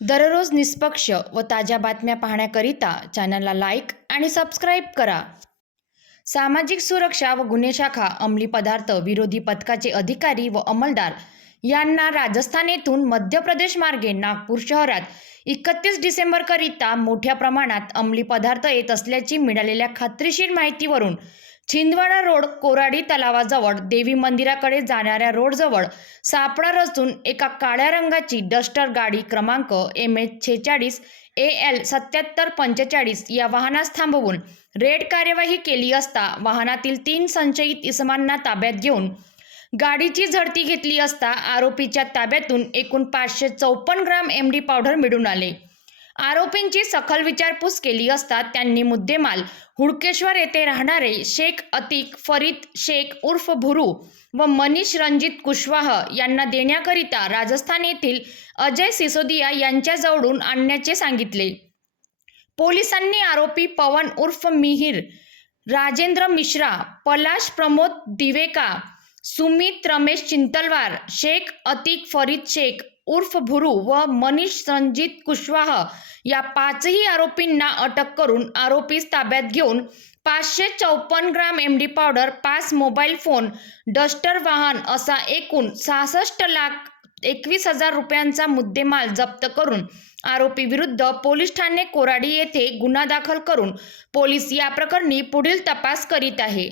दररोज निष्पक्ष व ताज्या बातम्या पाहण्याकरिता चॅनलला लाईक आणि सबस्क्राईब करा. सामाजिक सुरक्षा व गुन्हे शाखा अंमली पदार्थ विरोधी पथकाचे अधिकारी व अंमलदार यांना राजस्थान येथून मध्य प्रदेश मार्गे नागपूर शहरात एकतीस डिसेंबरकरिता मोठ्या प्रमाणात अंमली पदार्थ येत असल्याची मिळालेल्या खात्रीशीर माहितीवरून छिंदवाडा रोड कोराडी तलावाजवळ देवी मंदिराकडे जाणाऱ्या रोडजवळ सापळा रचून एका काळ्या रंगाची डस्टर गाडी क्रमांक एम एच छेचाळीस ए एल सत्याहत्तर पंचेचाळीस या वाहनास थांबवून रेड कार्यवाही केली असता वाहनातील तीन संशयित इसमांना ताब्यात घेऊन गाडीची झडती घेतली असता आरोपीच्या ताब्यातून एकूण पाचशे चौपन्न ग्राम एम डी पावडर मिळून आले. आरोपींची सखल विचारपूस केली असता त्यांनी मुद्देमाल हुडकेश्वर येथे राहणारे शेख अतिक फरीद शेख उर्फ भुरू व मनीष रणजित कुशवाह यांना देण्याकरिता राजस्थान येथील अजय सिसोदिया यांच्याजवळून आणण्याचे सांगितले. पोलिसांनी आरोपी पवन उर्फ मिहिर राजेंद्र मिश्रा पलाश प्रमोद दिवेका सुमित रमेश चिंतलवार शेख अतिक फरीद शेख उर्फ भुरू व मनीष संजित कुशवाह या पाचही आरोपींना अटक करून आरोपीस ताब्यात घेऊन पाचशे चौपन्न ग्राम एम डी पावडर पाच मोबाईल फोन डस्टर वाहन असा एकूण सहासष्ट लाख एकवीस हजार रुपयांचा मुद्देमाल जप्त करून आरोपी विरुद्ध पोलीस ठाणे कोराडी येथे गुन्हा दाखल करून पोलीस या प्रकरणी पुढील तपास करीत आहे.